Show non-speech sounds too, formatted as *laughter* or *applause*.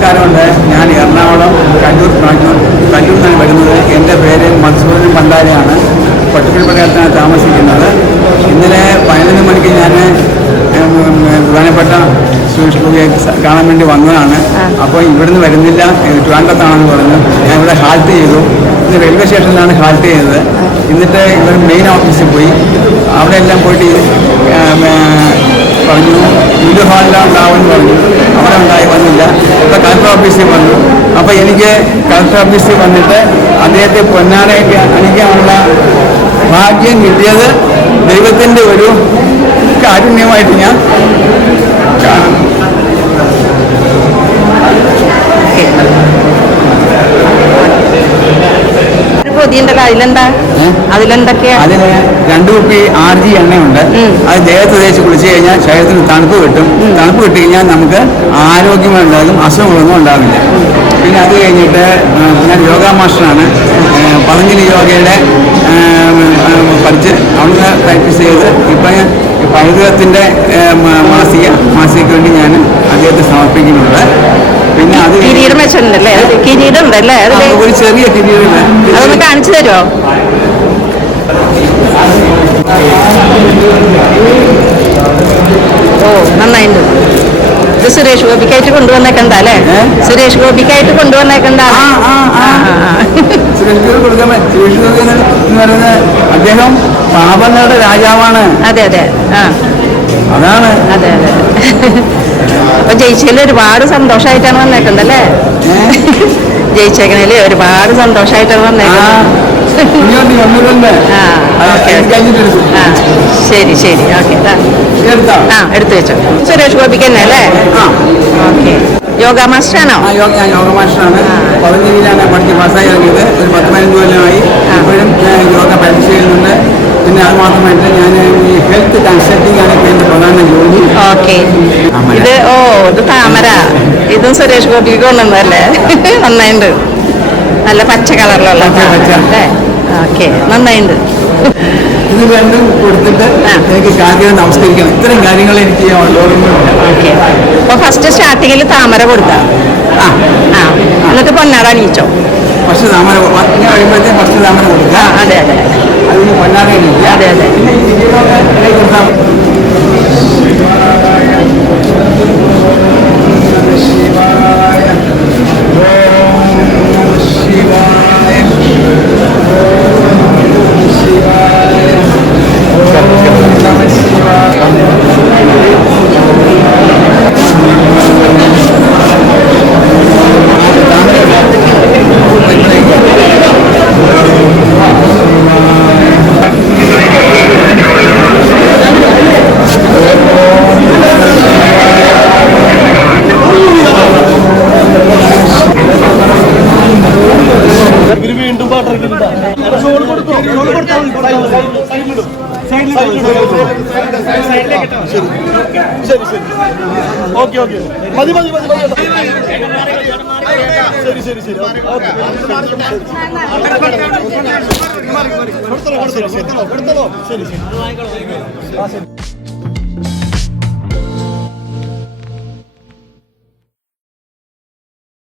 നമസ്കാരമുണ്ട്. ഞാൻ എറണാകുളം കല്ലൂർ ബ്രാഞ്ച് കല്ലൂർ നിന്നാണ് വരുന്നത്. എന്റെ പേര് മൻസൂറിൻ പണ്ടാരയാണ്. പട്ടുക്കൽ പ്രകാരത്തിനാണ് താമസിക്കുന്നത്. ഇന്നലെ പതിനൊന്ന് മണിക്ക് ഞാൻ പ്രധാനപ്പെട്ട സുരേഷ് ഗോപിയെ കാണാൻ വേണ്ടി വന്നതാണ്. അപ്പോൾ ഇവിടുന്ന് വരുന്നില്ല. ട്രാൻഡത്താണെന്ന് പറഞ്ഞു. ഞാൻ ഇവിടെ ഹാൾട്ട് ചെയ്തു. ഇന്ന് റെയിൽവേ സ്റ്റേഷനിലാണ് ഹാൾട്ട് ചെയ്തത്. എന്നിട്ട് ഇവർ മെയിൻ ഓഫീസിൽ പോയി. അവിടെ എല്ലാം പോയിട്ട് ഈ, ആ, ഹാളിലാണ് ഉണ്ടാവുമെന്ന് പറഞ്ഞു അവിടെ ഉണ്ടായി വന്നില്ല ഇപ്പം കളക്ടർ ഓഫീസിൽ വന്നു. അപ്പോൾ എനിക്ക് കളക്ടർ ഓഫീസിൽ വന്നിട്ട് അദ്ദേഹത്തെ പൊന്നാനായിട്ട് അണിക്കാനുള്ള ഭാഗ്യം കിട്ടിയത് ദൈവത്തിന്റെ ഒരു കാരുണ്യമായിട്ട് ഞാൻ അതിലെന്താ? അതിലെന്തൊക്കെയാ? അതിന് രണ്ട് കുപ്പി ആർ ജി എണ്ണയുണ്ട് അത് ദേഹത്ത് തേച്ച് കുളിച്ചു കഴിഞ്ഞാൽ ശരീരത്തിന് തണുപ്പ് കിട്ടും. തണുപ്പ് കിട്ടി കഴിഞ്ഞാൽ നമുക്ക് ആരോഗ്യമുണ്ടാകും അസുഖങ്ങളൊന്നും ഉണ്ടാവില്ല. പിന്നെ അത് കഴിഞ്ഞിട്ട് ഞാൻ യോഗ മാസ്റ്ററാണ്. പതഞ്ജലി യോഗയുടെ പഠിച്ച് അവിടുന്ന് പ്രാക്ടീസ് ചെയ്ത് ഇപ്പം പൈതൃകത്തിന്റെ മാസിക മാസികയ്ക്ക് വേണ്ടി ഞാൻ അദ്ദേഹത്തെ സമർപ്പിക്കുന്നുണ്ട്. പിന്നെ അത് കിരീടം വെച്ചിട്ടുണ്ടല്ലേ? കിരീടം ഉണ്ടല്ലേ ഒരു ചെറിയ കിരീടം അതൊന്ന് കാണിച്ചു തരുമോ ഓ നന്നായിട്ടുണ്ട്. ഇത് സുരേഷ് ഗോപിക്കായിട്ട് കൊണ്ടുവന്നേക്കണ്ട അല്ലേ? സുരേഷ് ഗോപിക്കായിട്ട് കൊണ്ടുവന്നേക്കണ്ട. ആ ആ. അദ്ദേഹം പാപങ്ങളുടെ രാജാവാണ്. അതെ അതെ. ആ. അതാണ്. അതെ അതെ. അപ്പൊ ജയിച്ചതിൽ ഒരുപാട് സന്തോഷമായിട്ടാണ് വന്നേക്കണ്ടല്ലേ ജയിച്ചേക്കണേൽ ഒരുപാട് സന്തോഷമായിട്ട് വന്നേക്കുന്നത്. ആ ഓക്കെ ശരി ശരി. ഓക്കെ? ആ. എടുത്തു? വെച്ചോ. സുരേഷ് ഗോപിക്ക് തന്നെ അല്ലേ? ഓക്കെ. യോഗ മാസ്റ്ററാണോ? യോഗ മാസ്റ്ററാണ്. പതിനഞ്ചിലാണ് പഠിച്ച് പാസ്സായി ഇറങ്ങിയത് ഒരു പത്ത് പതിനഞ്ച് കൊല്ലമായി. ഇപ്പോഴും യോഗ പരിശീലനുണ്ട് പിന്നെ അത് മാത്രമായിട്ട് ഞാൻ ഈ ഹെൽത്ത് കൺസൾട്ടിംഗ് ആണ് എന്റെ പ്രധാന ജോലി. ഓക്കെ. ഇത് ഓ ഇത് താമര. ഇതും സുരേഷ് ഗോപിക്ക് കൊണ്ടുവന്നതല്ലേ? *laughs* നന്നായിണ്ട്. നല്ല പച്ച കളറിലുള്ള. അല്ലേ? ഓക്കെ നന്നായിണ്ട്. ഇത് രണ്ടും കൊടുത്തിട്ട്. എനിക്ക് കാര്യം നമസ്കരിക്കണം. ഇത്തരം കാര്യങ്ങൾ എനിക്ക് ഓക്കെ. അപ്പൊ ഫസ്റ്റ് സ്റ്റാർട്ടിങ്ങിൽ താമര കൊടുത്ത? ആ. എന്നിട്ട് പൊന്നാട അണിയിച്ചോ? ഫസ്റ്റ് താമര കഴിയുമ്പോഴത്തേക്ക് ഫസ്റ്റ് താമര കൊടുക്കുക അതെ അതെ അതിന് പൊന്നാറ ഇരിക്കുക അതെ, അതെ. ഇവർ വീണ്ടും പാട്ടിറക്കില്ല ശരി. ശരി ഓക്കെ ഓക്കെ. മതി മതി മതി മതി. ശരി ശരി ശരി. ഓക്കെ. ശരി ശരി. ശരി ശരി.